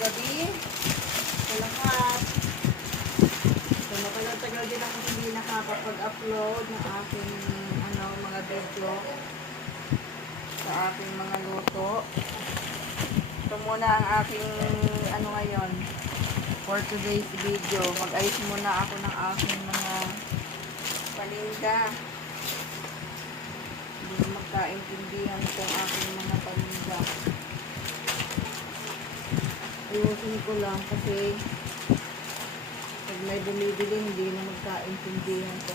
gabi sa lahat. So, matagal-tagal din ako hindi nakapag-upload ng aking mga video sa aking mga luto. Ito muna ang aking ngayon for today's video. Mag-ayos muna ako ng aking mga paninda. Hindi na magkaintindihan itong aking mga paninda. Ayusin ko lang kasi pag may bumibili hindi na magkaintindihan ko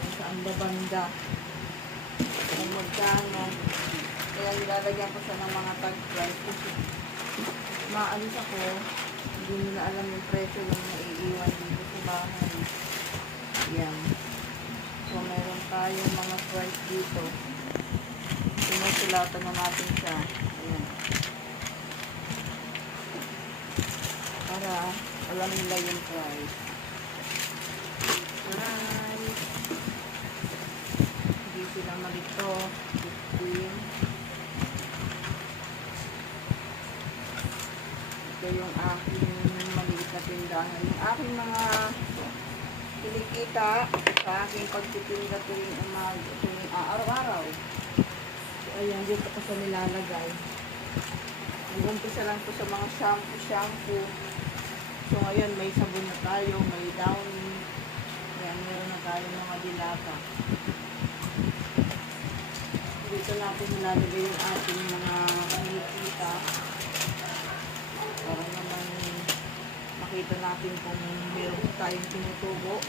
kung saan babanda kung magkano. Kaya nilalagyan ko siya ng mga tag price kasi maalis ako, hindi nila alam yung presyo yung naiiwan dito sa bahay. Yan. So meron tayong mga price dito. Sinusulatan na natin siya. Ayan. Para alam nila yung price. Price. Hindi silang malito. 15. Ito yung aking maliit na tindahan. Yung aking mga kinikita sa aking pagtitinda tuwing araw-araw. So, ayan, dito ko sa nilalagay. Nag-umpisa lang po sa mga shampoo. So, ngayon, may sabon na tayo, may downy. Ayan, meron na tayo mga dilata. Dito natin nilalagay yung ating mga kinikita. Para naman makita natin kung meron tayong tinutubo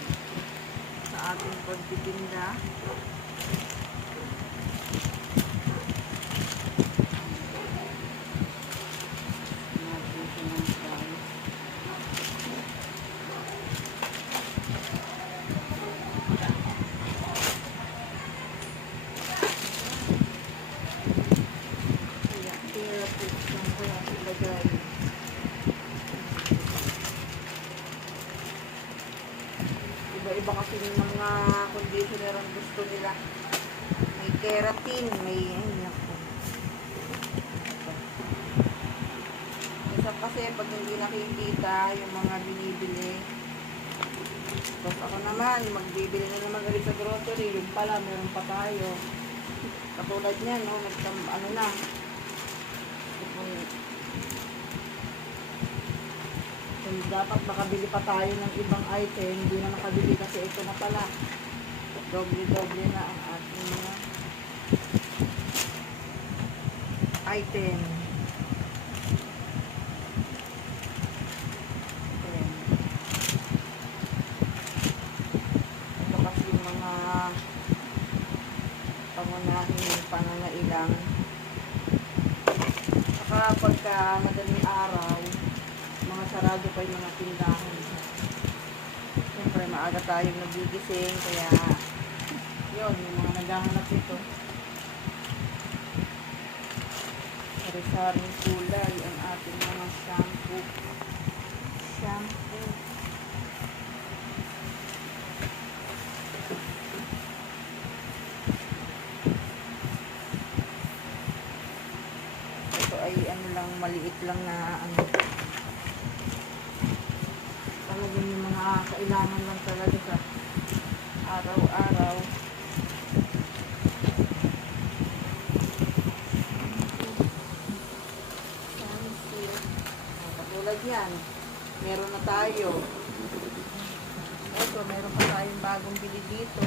sa ating pagtitinda. Iba-iba kasi yung mga conditioner ang gusto nila. May keratin, may isa kasi pag hindi nakikita yung mga binibili. Tapos ako naman, magbibili na naman ulit sa grocery. Yung pala, meron pa tayo. Katulad niyan, no? Na. Kung dapat makabili pa tayo ng ibang item, hindi na makabili kasi ito na pala. Doble-doble na ang ating mga item. Ito kasi yung mga pangunahing pangangailang. Saka pagka madaling araw, mga sarado pa yung mga tindahan. Siyempre, maaga tayong nagigising, kaya yun, yung mga naghahanap ito. Sari-saring kulay ang ating mga shampoo. Ito ay maliit lang na talagang yung mga kailangan lang talaga sa araw-araw. Katulad yan, meron na tayo. Ito, meron pa tayong bagong bili dito.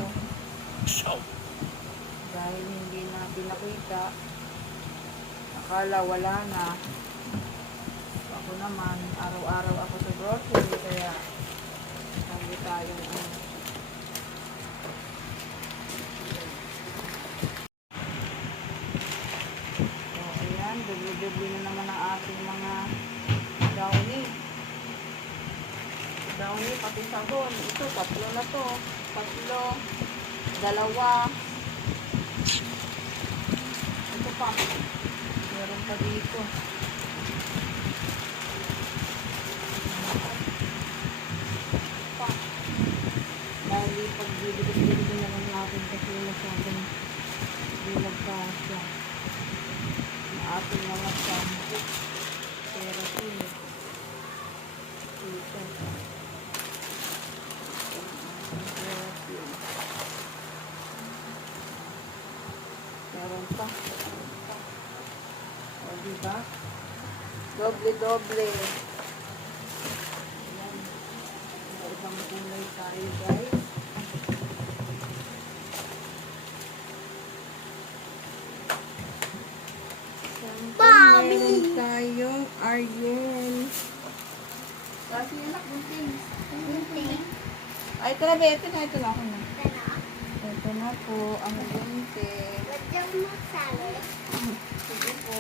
Dahil hindi na pinakita, akala wala na. Ako naman, araw-araw ako sa grocery, kaya hindi tayong So, ayan, dubli-dubli na naman ang ating mga downy. Downy, pati sabon. Ito, 3 na to. 3, 2. Ito pa. Meron pa dito. Dahil pagbibigay na lang natin kasi masyadong bilagkasya ang ating mga shampoo. So, Meron pa. O, diba? Doble-doble. Ayan. May ibang kulay tayo, guys. Mommy! Meron tayong Aryen. Kasi anak, bunting. Bunting. Ay, ito na ba? Ito na. Ako na. Tana. Ito na po, ang bunting. Wadyang magsalo. Sige po.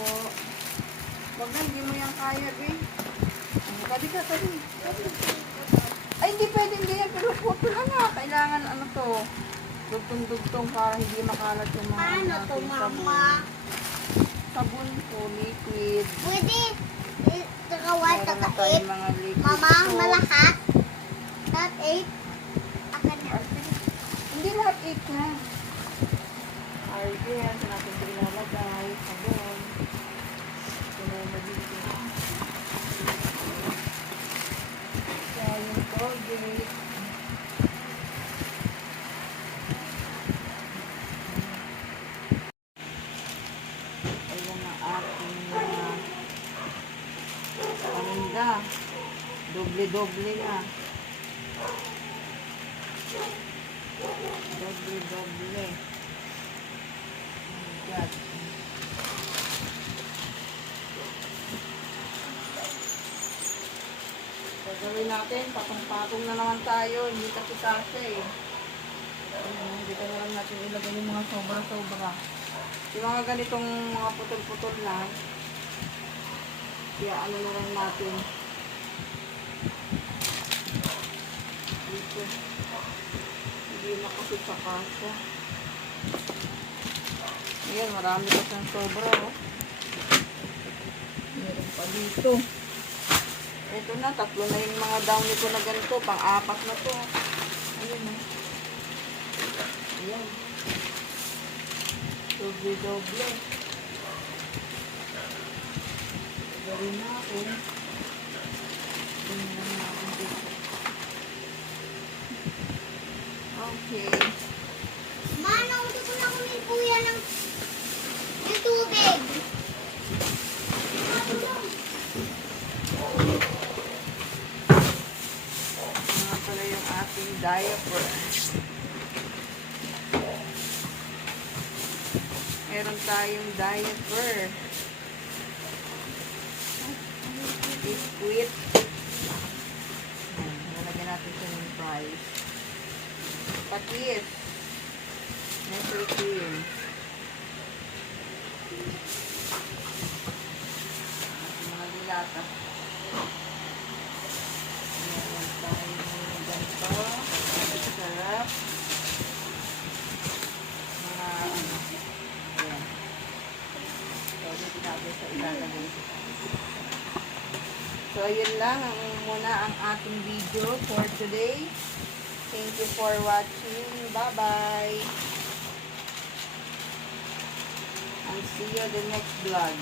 Wag na, hindi mo yan kaya, be. Tabi ka. Ay, hindi pwede, hindi yan. Pero putol na. Kailangan ano to. Dugtong-dugtong para hindi makalat yung mga Paano to, ating mama? Sabon po, liquid. Pwede. Tagawal, Meron na taka-8. tayong mga liquid Mama, soap. malahat. Lahat 8. Akan na. Hindi lahat 8 na. Argan, sa natin ito ilalagay. Sabon. Ito na yung magiging. Kaya yung Colgate. Ayan ang ating mga paninda. Doble-doble na. Doble-doble. Oh my God. Gagawin natin, patong-patong na naman tayo. Hindi kasi kasya eh. Ayan, hindi ka na lang natin ilagay yung mga sobra-sobra. Yung mga ganitong mga putol-putol lang. Kaya ano na lang natin. Dito. Hindi na kasi sa kasya. Ayan, marami pa siyang sobra, oh. Meron pa dito. Ito na, 3 na yung mga downy ko na ganito. Pang-4 na to. Ayan, oh. Ayan. Doble-doble. Gawin natin. Tingnan natin dito. Okay. Ma, nauto ko na kunin kuya ng yung tubig. Mga pala yung ating diaper. Meron tayong diaper. Biscuit. Nalagyan natin siya ng price. Patis. Nestle cream. At mga dilata. Meron tayong ganito. Sarap. Mga ano. Ayan. So, dito natin sa ilalagay. So, yun lang muna ang ating video for today. Thank you for watching. Bye-bye. And see you the next vlog.